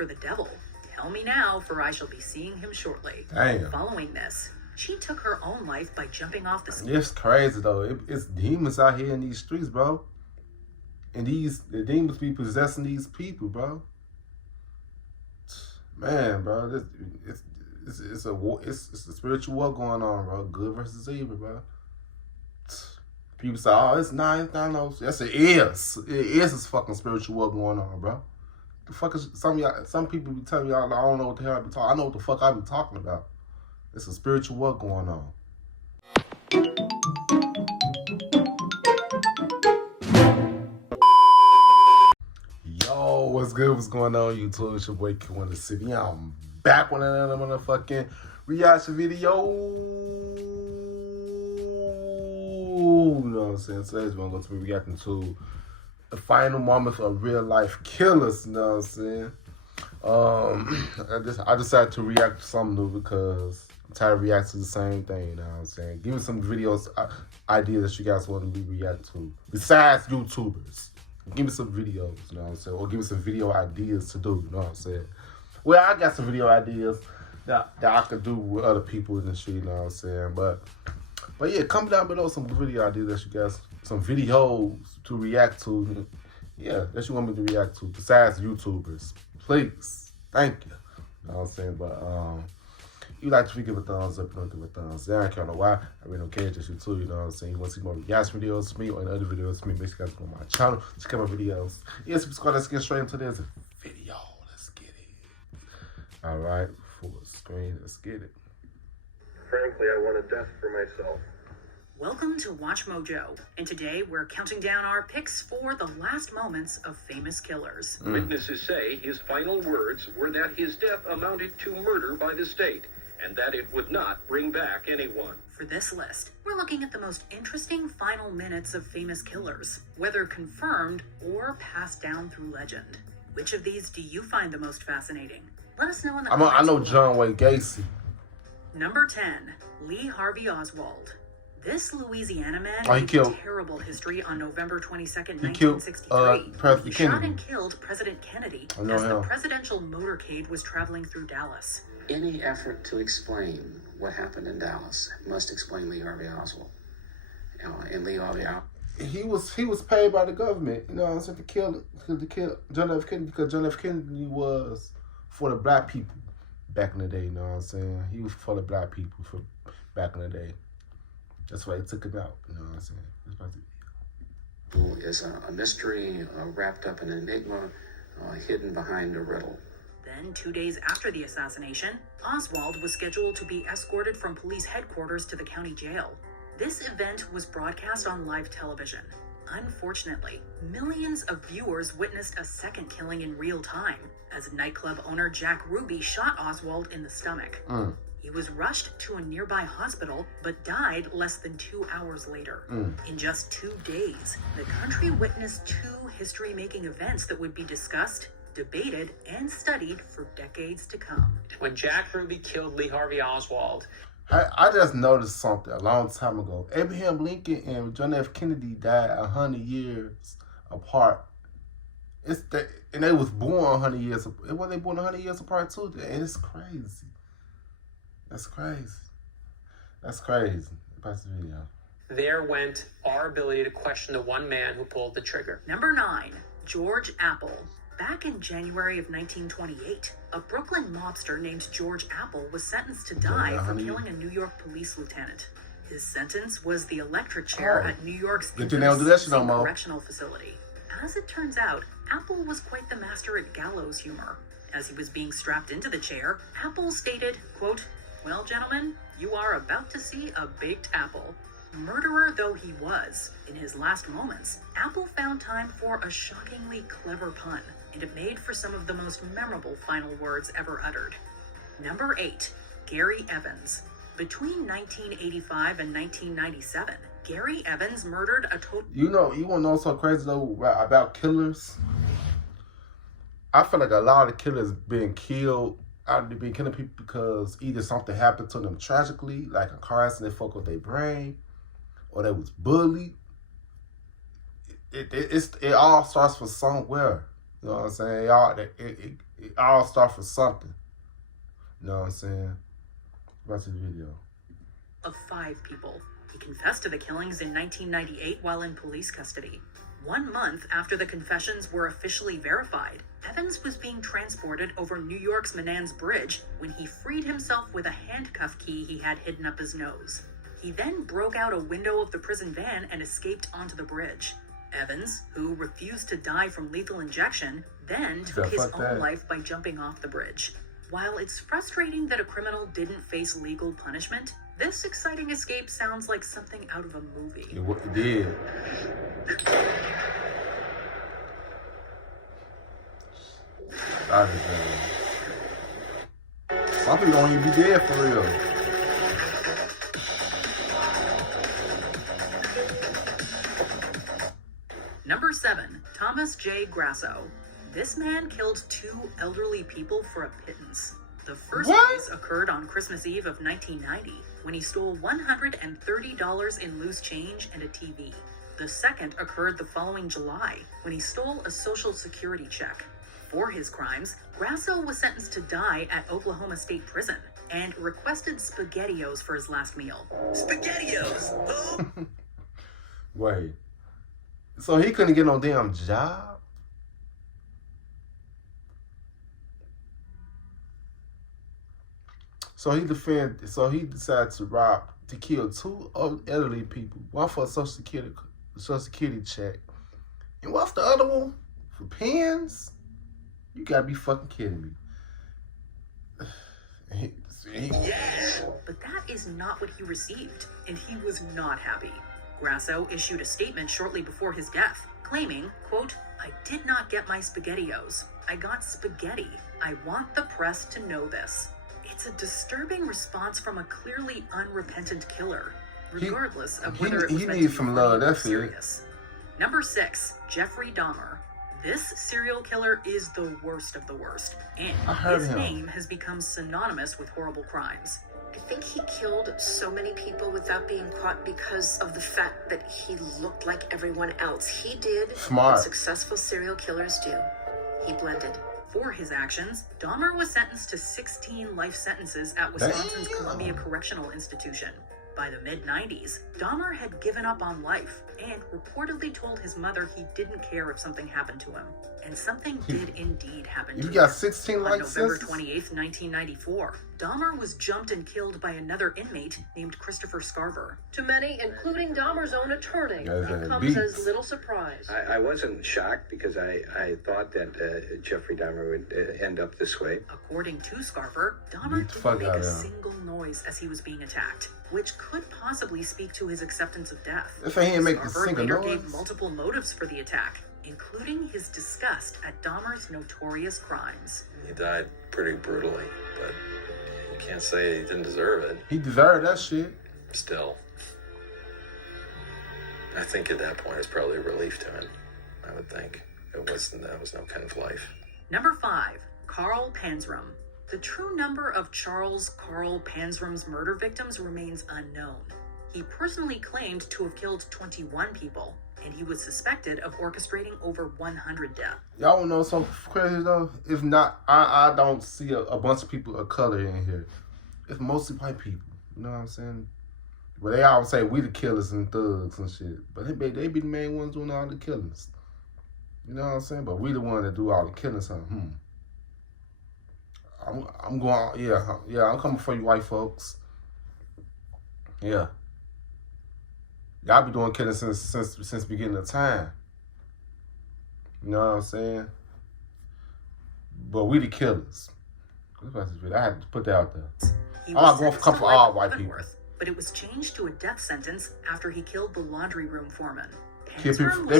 for the devil. Tell me now, for I shall be seeing him shortly. Damn. Following this, she took her own life by jumping off the... It's crazy, though. It's demons out here in these streets, bro. And the demons be possessing these people, bro. Man, bro, it's a spiritual war going on, bro. Good versus evil, bro. People say, "Oh, it's not no." Yes, it is. It is a fucking spiritual war going on, bro. The fuck is some people be telling y'all, I don't know what the hell I be talking. I know what the fuck I be talking about. It's a spiritual war going on. Yo, what's good? What's going on, YouTube? It's your boy Q in the City. I'm back with another motherfucking reaction video. You know what I'm saying? Today's we're going to be reacting to the final moments of real life killers. You know what I'm saying? I decided to react to something new because I'm tired of reacting to the same thing. You know what I'm saying? Give me some videos, ideas that you guys want me to react to besides YouTubers. Give me some videos, you know what I'm saying? Or give me some video ideas to do, you know what I'm saying? Well, I got some video ideas that I could do with other people in the street, you know what I'm saying? But yeah, comment down below some video ideas that you guys, some videos to react to. Yeah, that you want me to react to besides YouTubers. Please. Thank you. You know what I'm saying? But you like to give a thumbs up, you don't give a thumbs down. I can't know why. I really don't care, just you too, you know what I'm saying? You want to see more reaction videos from me or other videos from me, make sure you guys go on my channel, check out my videos. Yes, subscribe, let's get straight into this video. Let's get it. Alright, full screen, let's get it. Frankly, I want a death for myself. Welcome to Watch Mojo, and today we're counting down our picks for the last moments of famous killers. Witnesses say his final words were that his death amounted to murder by the state, and that it would not bring back anyone. For this list, we're looking at the most interesting final minutes of famous killers, whether confirmed or passed down through legend. Which of these do you find the most fascinating? Let us know in the comments. I know John Wayne Gacy. Number 10, Lee Harvey Oswald. This Louisiana man made a terrible history on November 22nd, 1963. He shot and killed President Kennedy as the presidential motorcade was traveling through Dallas. Any effort to explain what happened in Dallas must explain Lee Harvey Oswald. And Lee Harvey Oswald. He was paid by the government, you know what I'm saying, to kill John F. Kennedy, because John F. Kennedy was for the black people back in the day, you know what I'm saying? He was for the black people for back in the day. That's why he took him out, you know what I'm saying? Who is a mystery wrapped up in an enigma, hidden behind a riddle. Then, 2 days after the assassination, Oswald was scheduled to be escorted from police headquarters to the county jail. This event was broadcast on live television. Unfortunately, millions of viewers witnessed a second killing in real time, as nightclub owner Jack Ruby shot Oswald in the stomach. He was rushed to a nearby hospital, but died less than 2 hours later. In just 2 days, the country witnessed two history-making events that would be discussed, debated, and studied for decades to come. When Jack Ruby killed Lee Harvey Oswald, I just noticed something a long time ago. Abraham Lincoln and John F. Kennedy died 100 years apart. And they was born 100 years apart. Well, they born 100 years apart too. And it's crazy. That's crazy. That's crazy. Pass the video. There went our ability to question the one man who pulled the trigger. Number 9, George Apple. Back in January of 1928, a Brooklyn mobster named George Apple was sentenced to die for killing a New York police lieutenant. His sentence was the electric chair at New York's correctional facility. As it turns out, Apple was quite the master at gallows humor. As he was being strapped into the chair, Apple stated, quote, "Well, gentlemen, you are about to see a baked apple." Murderer though he was, in his last moments, Apple found time for a shockingly clever pun, and it made for some of the most memorable final words ever uttered. Number 8, Gary Evans. Between 1985 and 1997, Gary Evans murdered a total... You want to know what's so crazy though about killers? I feel like a lot of killers being killed, they've been killing people because either something happened to them tragically, like a car accident, they fuck with their brain, or they was bullied. It all starts from somewhere. You know what I'm saying? it all starts with something. You know what I'm saying? Watch this video. Of 5 people. He confessed to the killings in 1998 while in police custody. 1 month after the confessions were officially verified, Evans was being transported over New York's Menands Bridge when he freed himself with a handcuff key he had hidden up his nose. He then broke out a window of the prison van and escaped onto the bridge. Evans, who refused to die from lethal injection, then took his own life by jumping off the bridge. While it's frustrating that a criminal didn't face legal punishment, this exciting escape sounds like something out of a movie. It did. Some people don't even be dead for real. Number 7, Thomas J. Grasso. This man killed 2 elderly people for a pittance. The first case occurred on Christmas Eve of 1990, when he stole $130 in loose change and a TV. The second occurred the following July, when he stole a Social Security check. For his crimes, Grasso was sentenced to die at Oklahoma State Prison and requested SpaghettiOs for his last meal. SpaghettiOs! Oh! Wait. So he couldn't get no damn job? So he decided to kill 2 elderly people. One for a Social Security check. And what's the other one? For pens? You gotta be fucking kidding me. Yes! But that is not what he received, and he was not happy. Grasso issued a statement shortly before his death, claiming, quote, "I did not get my SpaghettiOs. I got spaghetti. I want the press to know this." It's a disturbing response from a clearly unrepentant killer, regardless of whether it was meant to be funny or serious. Number 6, Jeffrey Dahmer. This serial killer is the worst of the worst, and his name has become synonymous with horrible crimes. I think he killed so many people without being caught because of the fact that he looked like everyone else. He did what successful serial killers do. He blended. For his actions, Dahmer was sentenced to 16 life sentences at Wisconsin's Columbia Correctional Institution. By the mid-90s, Dahmer had given up on life and reportedly told his mother he didn't care if something happened to him. And something did indeed happen to him. You got 16 life sentences? On November 28th, 1994, Dahmer was jumped and killed by another inmate named Christopher Scarver. To many, including Dahmer's own attorney, it comes as little surprise. I wasn't shocked because I thought that Jeffrey Dahmer would end up this way. According to Scarver, Dahmer didn't make a single noise as he was being attacked, which could possibly speak to his acceptance of death. If he didn't make a single noise, noise, gave multiple motives for the attack, including his disgust at Dahmer's notorious crimes. He died pretty brutally, but you can't say he didn't deserve it. He deserved that shit. Still, I think at that point it's probably a relief to him. I would think that was no kind of life. Number 5, Carl Panzram. The true number of Charles Carl Panzram's murder victims remains unknown. He personally claimed to have killed 21 people, and he was suspected of orchestrating over 100 deaths. Y'all wanna know something crazy though? If not, I don't see a bunch of people of color in here. It's mostly white people. You know what I'm saying? But they always say we the killers and thugs and shit. But they be the main ones doing all the killings. You know what I'm saying? But we the one that do all the killings. I'm going, yeah, I'm coming for you white folks. Yeah. Y'all be doing killing since beginning of time. You know what I'm saying? But we the killers. I had to put that out there. I'm not going to come for all white people. But it was changed to a death sentence after he killed the laundry room foreman. They be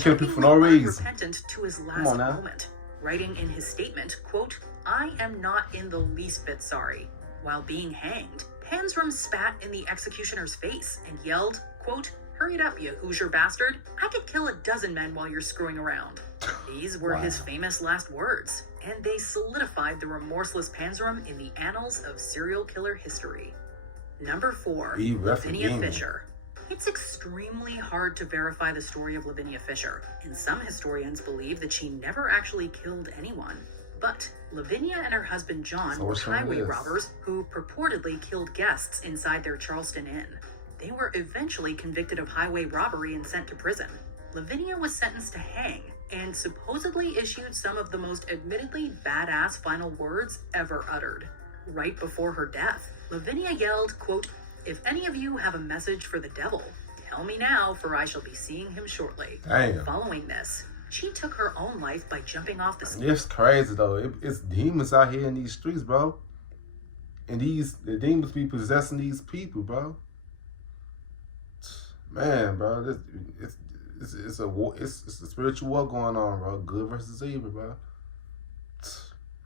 killing people for no reason. Repentant to his last moment, writing in his statement, quote, "I am not in the least bit sorry." While being hanged, Panzram spat in the executioner's face and yelled, quote, "Hurry it up, you Hoosier bastard. I could kill a dozen men while you're screwing around." These were his famous last words, and they solidified the remorseless Panzram in the annals of serial killer history. Number 4, Lavinia Fisher. It's extremely hard to verify the story of Lavinia Fisher, and some historians believe that she never actually killed anyone. But Lavinia and her husband John were highway robbers who purportedly killed guests inside their Charleston Inn. They were eventually convicted of highway robbery and sent to prison. Lavinia was sentenced to hang and supposedly issued some of the most admittedly badass final words ever uttered. Right before her death, Lavinia yelled, quote, "If any of you have a message for the devil, tell me now, for I shall be seeing him shortly." Damn. Following this, she took her own life by jumping off the stage. It's crazy though. It's demons out here in these streets, bro. And the demons be possessing these people, bro. Man, bro, it's a spiritual war going on, bro. Good versus evil, bro.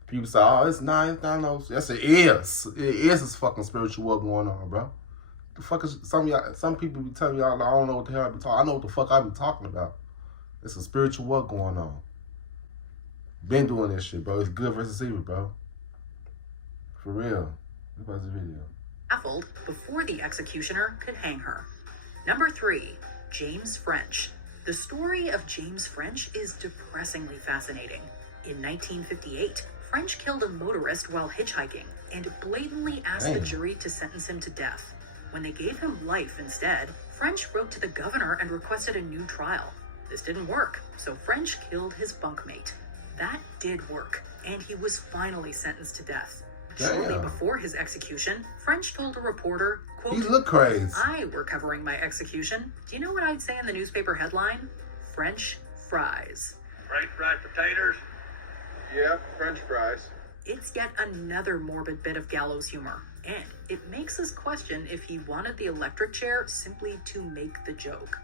People say, "Oh, it's not no." Yes, it is. It is a fucking spiritual war going on, bro. The fuck is some people be telling y'all, I don't know what the hell I be talking. I know what the fuck I be talking about. It's a spiritual war going on. Been doing this shit, bro. It's good versus evil, bro. For real. Let's watch the video. Baffled before the executioner could hang her. Number 3, James French. The story of James French is depressingly fascinating. In 1958, French killed a motorist while hitchhiking and blatantly asked the jury to sentence him to death. When they gave him life instead, French wrote to the governor and requested a new trial. This didn't work, so French killed his bunkmate. That did work, and he was finally sentenced to death. Shortly before his execution, French told a reporter, quote, "He looked crazy. If I were covering my execution, do you know what I'd say in the newspaper headline? French fries." French fried potatoes? Yeah, French fries. It's yet another morbid bit of gallows humor, and it makes us question if he wanted the electric chair simply to make the joke.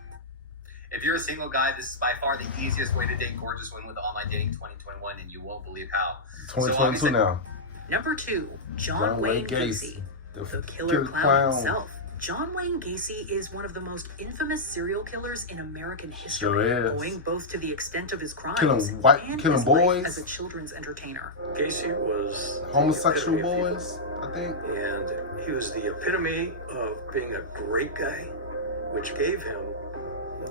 If you're a single guy, this is by far the easiest way to date gorgeous women with Online Dating 2021, and you won't believe how. 2022 now. Number 2, John Wayne Gacy, the killer clown himself. John Wayne Gacy is one of the most infamous serial killers in American history, owing both to the extent of his crimes and his life as a children's entertainer. Gacy was homosexual boys, I think. And he was the epitome of being a great guy, which gave him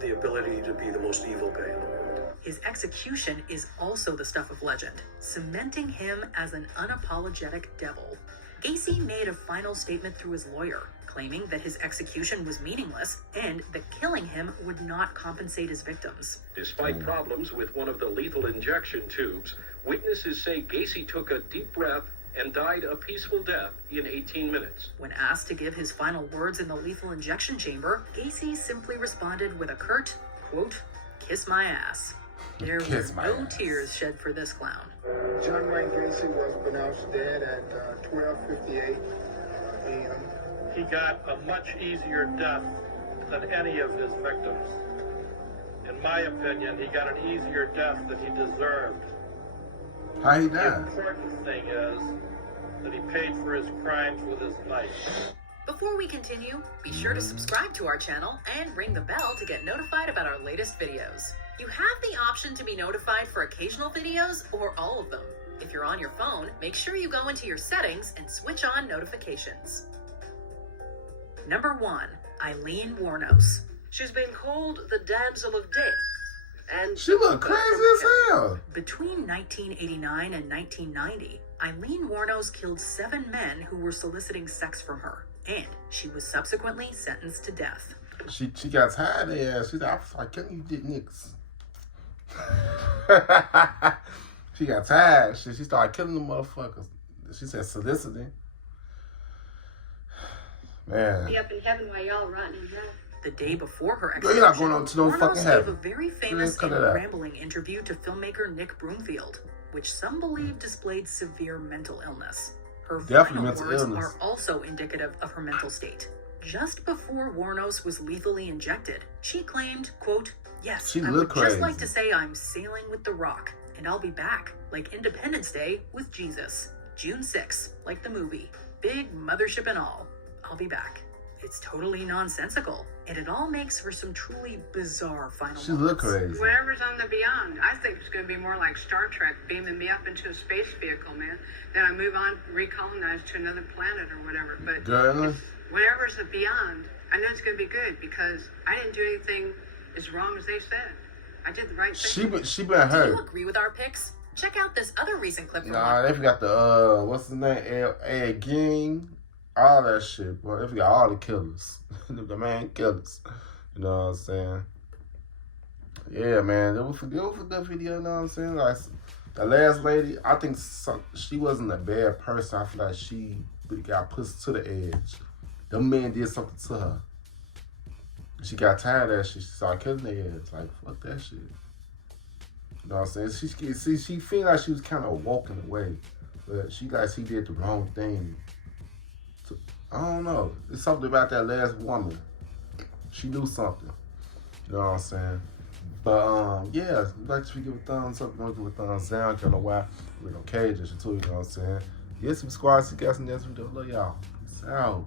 the ability to be the most evil guy in the world. His execution is also the stuff of legend, cementing him as an unapologetic devil. Gacy made a final statement through his lawyer, claiming that his execution was meaningless and that killing him would not compensate his victims. Despite problems with one of the lethal injection tubes, witnesses say Gacy took a deep breath and died a peaceful death in 18 minutes. When asked to give his final words in the lethal injection chamber, Gacy simply responded with a curt, quote, "Kiss my ass." There were no tears shed for this clown. John Wayne Gacy was pronounced dead at 12:58 a.m. He got a much easier death than any of his victims. In my opinion, he got an easier death than he deserved. How he The died? important thing is that he paid for his crimes with his life. Before we continue, be sure to subscribe to our channel and ring the bell to get notified about our latest videos. You have the option to be notified for occasional videos or all of them. If you're on your phone, make sure you go into your settings and switch on notifications. Number 1, Aileen Wuornos. She's been called the damsel of death. And she looked crazy as hell. Between 1989 and 1990, Aileen Wuornos killed 7 men who were soliciting sex from her, and she was subsequently sentenced to death. She got tired of it. She said, "I can't you did niggas." She got tired. She started killing the motherfuckers. She said soliciting. Man. Be up in heaven while y'all rotting in hell. The day before her execution, you're not going on to no fucking heaven. Gave a very famous and rambling interview to filmmaker Nick Broomfield, which some believe displayed severe mental illness. Her final words are also indicative of her mental state. Just before Wuornos was lethally injected, she claimed, quote, "Yes, I would just like to say I'm sailing with the Rock, and I'll be back, like Independence Day with Jesus. June 6th, like the movie. Big mothership and all. I'll be back." It's totally nonsensical, and it all makes for some truly bizarre final moments. She look crazy. Whatever's on the beyond, I think it's going to be more like Star Trek, beaming me up into a space vehicle, man. Then I move on, recolonize to another planet or whatever. But whatever's the beyond, I know it's going to be good because I didn't do anything as wrong as they said. I did the right thing. She been hurt. Do you agree with our picks? Check out this other recent clip from Nah, they forgot the, what's his name? Ed Gein. All that shit, bro. They forgot all the killers. The main killers. You know what I'm saying? Yeah, man. It was a good video, you know what I'm saying? Like, the last lady, I think she wasn't a bad person. I feel like she got pushed to the edge. Them men did something to her. She got tired of that shit. She started killing their ass. Like, fuck that shit. You know what I'm saying? She feel like she was kind of woke in a way. But she did the wrong thing. I don't know. It's something about that last woman. She knew something. You know what I'm saying? But, yeah, like if you give a thumbs up, don't give a thumbs down. I don't know why. We're no cage too, you know what I'm saying? Yeah, subscribe. See you guys in the next video. Love y'all. Peace out.